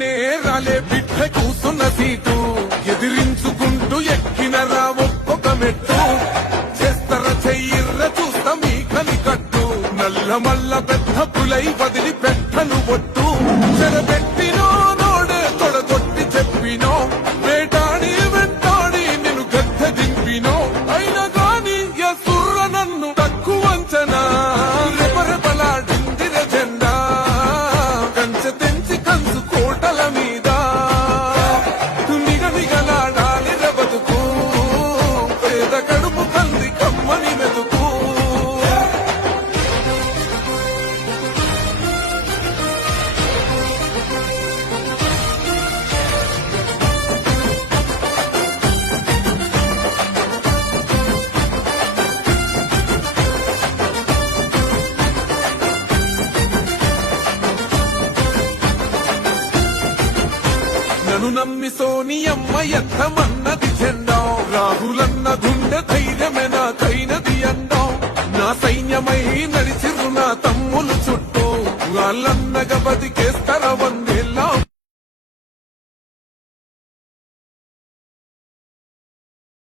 రానే రాలే బిడ్డ కూసున్న సీటు ఎదిరించుకుంటూ ఎక్కినరా ఒక్కొక్క మెట్టు చేస్తర చెయ్యిర్ర చూస్తా మీ కనికట్టు నల్ల మల్ల పెద్ద పులై వదిలి పెట్టను బొట్టు చెరబెట్టినో నోడే తొడగొట్టి చెప్పినో వేటాడి వెంటాడి నేను గద్దె దింపినో అయినా గాని ఎసుర్ర నన్ను తక్కువ అంచనా రెపరెపలాడిందిర జెండా కంచె తెంచి కంచు కోటల మీద నిగనిగలాడాలి బతుకు పేద కడుపు కంది కమ్మని మెతుకు నన్ను నమ్మి సోనియమ్మ ఎత్తమన్నది జెండా రాహులన్న గుండె ధైర్యమే నాకైనది అండా నా సైన్యమై నడిచిరు నా తమ్ములు చుట్టూ వాళ్ళన్నగా బతికేస్తర వందేళ్ళ